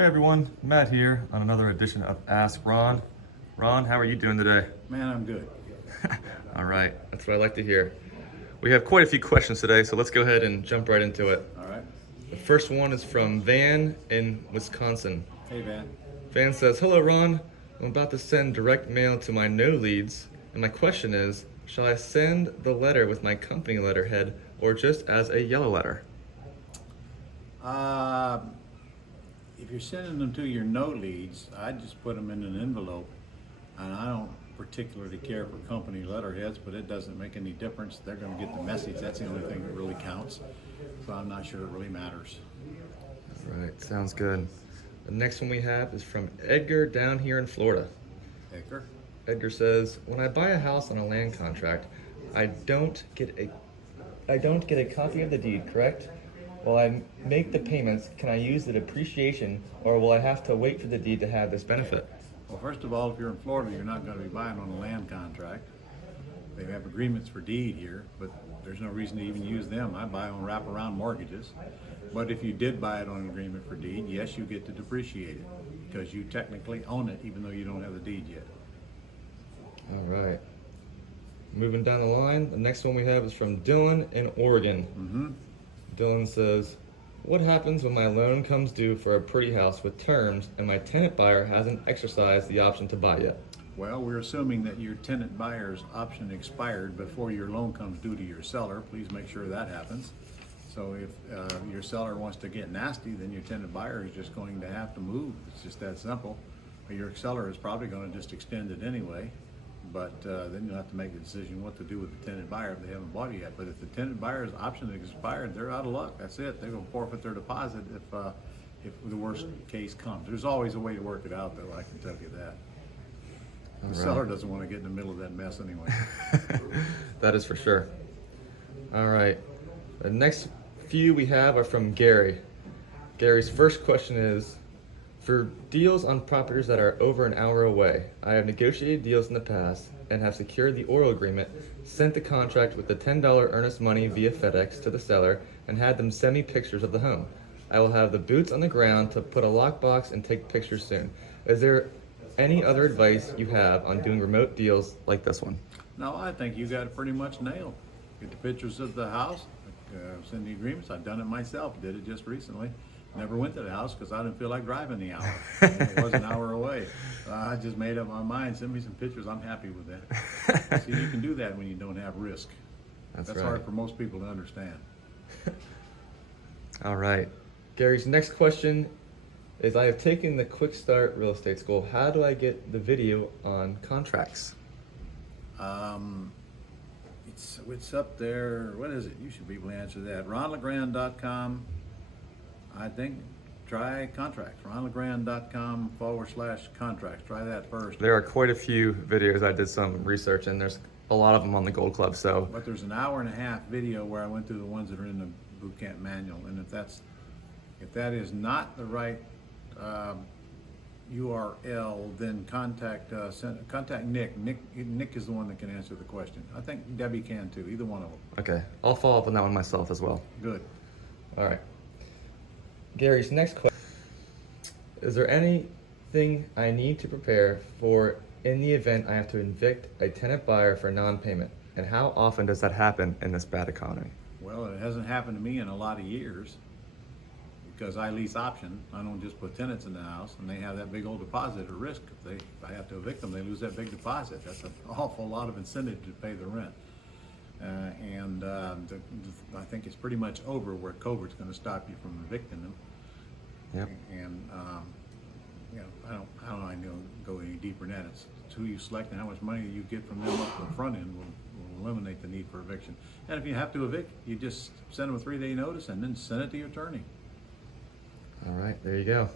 Hey everyone, Matt here on another edition of Ask Ron. Ron, how are you doing today? Man, I'm good. All right, that's what I like to hear. We have quite a few questions today, so let's go ahead and jump right into it. All right. The first one is from Van in Wisconsin. Hey, Van. Van says, "Hello Ron, I'm about to send direct mail to my no leads, and my question is, shall I send the letter with my company letterhead or just as a yellow letter?" If you're sending them to your no leads, I'd just put them in an envelope. And I don't particularly care for company letterheads, but it doesn't make any difference. They're going to get the message. That's the only thing that really counts. So I'm not sure it really matters. All right, sounds good. The next one we have is from Edgar down here in Florida. Edgar? Edgar says, "When I buy a house on a land contract, I don't get a copy of the deed, correct? While I make the payments, can I use the depreciation, or will I have to wait for the deed to have this benefit?" Well, first of all, if you're in Florida, you're not going to be buying on a land contract. They have agreements for deed here, but there's no reason to even use them. I buy on wraparound mortgages. But if you did buy it on an agreement for deed, yes, you get to depreciate it because you technically own it even though you don't have the deed yet. All right. Moving down the line, the next one we have is from Dylan in Oregon. Dylan says, "What happens when my loan comes due for a pretty house with terms and my tenant buyer hasn't exercised the option to buy yet?" Well, we're assuming that your tenant buyer's option expired before your loan comes due to your seller. Please make sure that happens. So if your seller wants to get nasty, then your tenant buyer is just going to have to move. It's just that simple. Your seller is probably going to just extend it anyway. But then you'll have to make a decision what to do with the tenant buyer if they haven't bought it yet. But if the tenant buyer's option has expired, they're out of luck. That's it. They're going to forfeit their deposit if the worst case comes. There's always a way to work it out, though. I can tell you that. The seller doesn't want to get in the middle of that mess anyway. That is for sure. All right. The next few we have are from Gary. Gary's first question is, "For deals on properties that are over an hour away, I have negotiated deals in the past and have secured the oral agreement, sent the contract with the $10 earnest money via FedEx to the seller, and had them send me pictures of the home. I will have the boots on the ground to put a lockbox and take pictures soon. Is there any other advice you have on doing remote deals like this one?" No, I think you got it pretty much nailed. Get the pictures of the house, send the agreements. I've done it myself, did it just recently. Never went to the house because I didn't feel like driving the hour. It was an hour away. I just made up my mind, send me some pictures, I'm happy with that. See, you can do that when you don't have risk. That's right. hard for most people to understand. All right. Gary's next question is, "I have taken the Quick Start Real Estate School. How do I get the video on contracts?" It's up there. What is it? You should be able to answer that. LeGrand.com. I think try contracts. LeGrand.com/contracts. Try that first. There are quite a few videos. I did some research, and there's a lot of them on the Gold Club. So, But there's an hour and a half video where I went through the ones that are in the boot camp manual, and if that is not the right URL, then contact Nick. Nick is the one that can answer the question. I think Debbie can too. Either one of them. okay, I'll follow up on that one myself as well. Good. All right. Gary's next question: "Is there anything I need to prepare for in the event I have to evict a tenant buyer for non-payment? And how often does that happen in this bad economy?" Well, it hasn't happened to me in a lot of years because I lease option. I don't just put tenants in the house, and they have that big old deposit at risk. If I have to evict them, they lose that big deposit. That's an awful lot of incentive to pay the rent. I think it's pretty much over where COVID's going to stop you from evicting them. Yep. And I don't go any deeper than that. It's who you select and how much money you get from them up the front end will eliminate the need for eviction. And if you have to evict, you just send them a 3-day notice and then send it to your attorney. All right, there you go.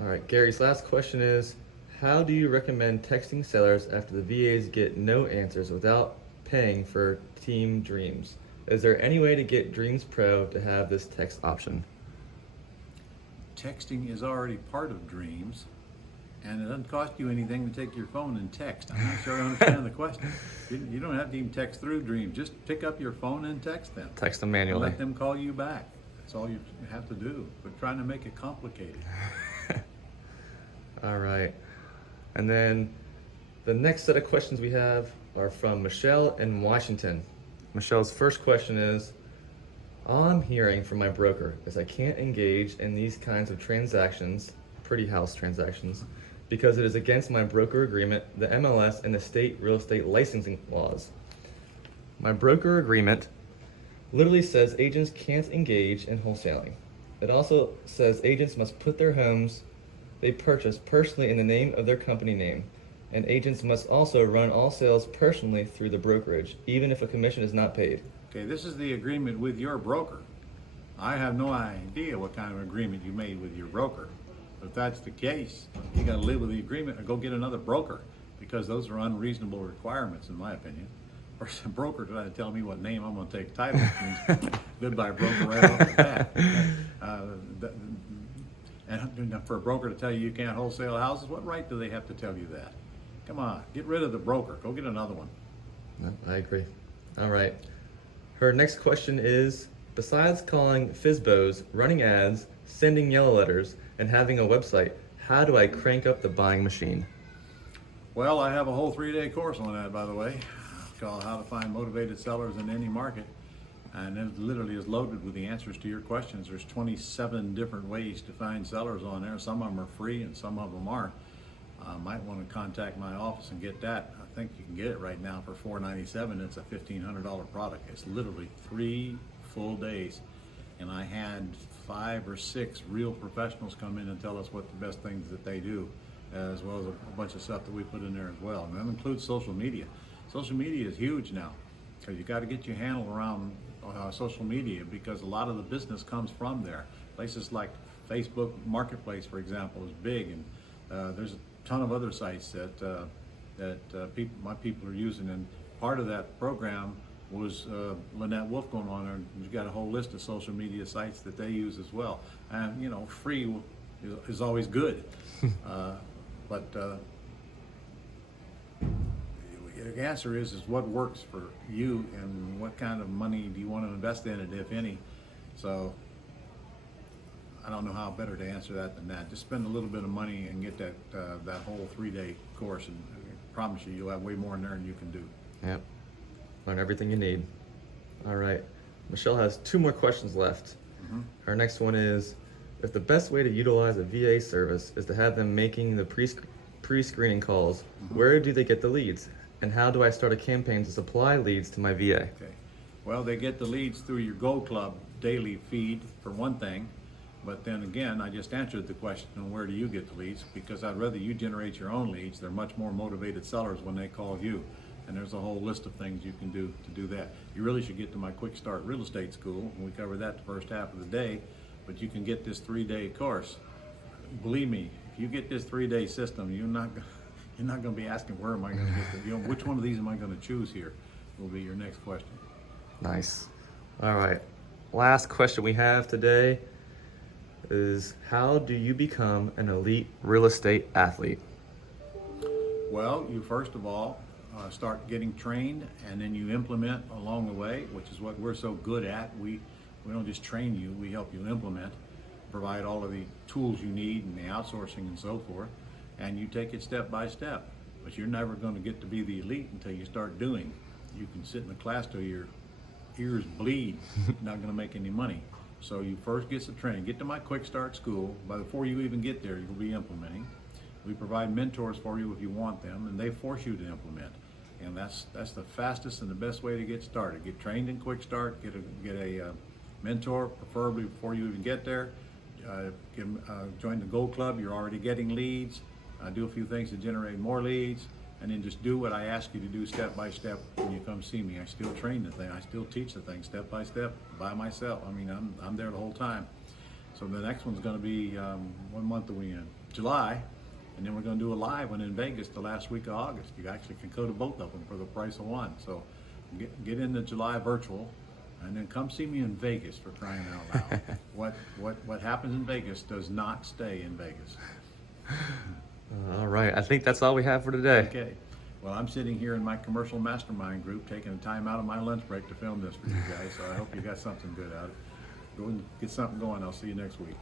All right, Gary's last question is, "How do you recommend texting sellers after the VAs get no answers without paying for Team Dreams? Is there any way to get Dreams Pro to have this text option?" Texting is already part of Dreams, and it doesn't cost you anything to take your phone and text. I'm not sure I understand the question. You don't have to even text through Dreams. Just pick up your phone and text them. Text them And manually. let them call you back. That's all you have to do. But trying to make it complicated. All right. And then the next set of questions we have are from Michelle in Washington. Michelle's first question is, all I'm hearing from my broker is I can't engage in these kinds of transactions, pretty house transactions, because it is against my broker agreement, the MLS, and the state real estate licensing laws. My broker agreement literally says agents can't engage in wholesaling. It also says agents must put their homes they purchase personally in the name of their company name, and agents must also run all sales personally through the brokerage, even if a commission is not paid. Okay, this is the agreement with your broker. I have no idea what kind of agreement you made with your broker. If that's the case, you gotta live with the agreement or go get another broker, because those are unreasonable requirements in my opinion. Or some broker trying to tell me what name I'm gonna take title means goodbye broker right off the bat. And for a broker to tell you you can't wholesale houses, what right do they have to tell you that? Come on, get rid of the broker, go get another one. No, I agree. All right. Her next question is, besides calling FSBOs, running ads, sending yellow letters, and having a website, how do I crank up the buying machine? Well, I have a whole 3-day course on that, by the way, called How to Find Motivated Sellers in Any Market. And it literally is loaded with the answers to your questions. There's 27 different ways to find sellers on there. Some of them are free and some of them aren't. Might want to contact my office and get that. I think you can get it right now for $497. It's a $1,500 product. It's literally 3 full days. And I had 5 or 6 real professionals come in and tell us what the best things that they do, as well as a bunch of stuff that we put in there as well. And that includes social media. Social media is huge now, because you got to get your handle around social media, because a lot of the business comes from there. Places like Facebook Marketplace, for example, is big, and there's a ton of other sites that my people are using. And part of that program was Lynette Wolf going on there, and she's got a whole list of social media sites that they use as well. And you know, free is always good, but the answer is what works for you and what kind of money do you want to invest in it, if any. So I don't know how better to answer that than that. Just spend a little bit of money and get that whole 3-day course, and I promise you, you'll have way more in there than you can do. Yep. Learn everything you need. All right. Michelle has 2 more questions left. Mm-hmm. Her next one is, if the best way to utilize a VA service is to have them making the pre-screening calls, where do they get the leads? And how do I start a campaign to supply leads to my VA? Okay. Well, they get the leads through your Gold Club daily feed, for one thing. But then again, I just answered the question on where do you get the leads, because I'd rather you generate your own leads. They're much more motivated sellers when they call you. And there's a whole list of things you can do to do that. You really should get to my Quick Start Real Estate School, and we cover that the first half of the day. But you can get this 3-day course. Believe me, if you get this 3-day system, you're not going to be asking, where am I going to get the, which one of these am I going to choose here, will be your next question. Nice. All right. Last question we have today is, how do you become an elite real estate athlete? Well, you first of all start getting trained, and then you implement along the way, which is what we're so good at. We don't just train you, we help you implement, provide all of the tools you need and the outsourcing and so forth, and you take it step by step. But you're never going to get to be the elite until you start doing. You can sit in the class till your ears bleed, not going to make any money. So you first get some training. Get to my Quick Start School. Before you even get there, you'll be implementing. We provide mentors for you if you want them, and they force you to implement. And that's the fastest and the best way to get started. Get trained in Quick Start. Get a mentor, preferably before you even get there. Join the Gold Club. You're already getting leads. Do a few things to generate more leads, and then just do what I ask you to do step by step when you come see me. I still train the thing. I still teach the thing step by step by myself. I mean, I'm there the whole time. So the next one's going to be, what month are we in? July. And then we're going to do a live one in Vegas the last week of August. You actually can go to both of them for the price of one. So get in the July virtual, and then come see me in Vegas, for crying out loud. What happens in Vegas does not stay in Vegas. All right. I think that's all we have for today. Okay. Well, I'm sitting here in my commercial mastermind group, taking a time out of my lunch break to film this for you guys. So I hope you got something good out of it. go and get something going. I'll see you next week.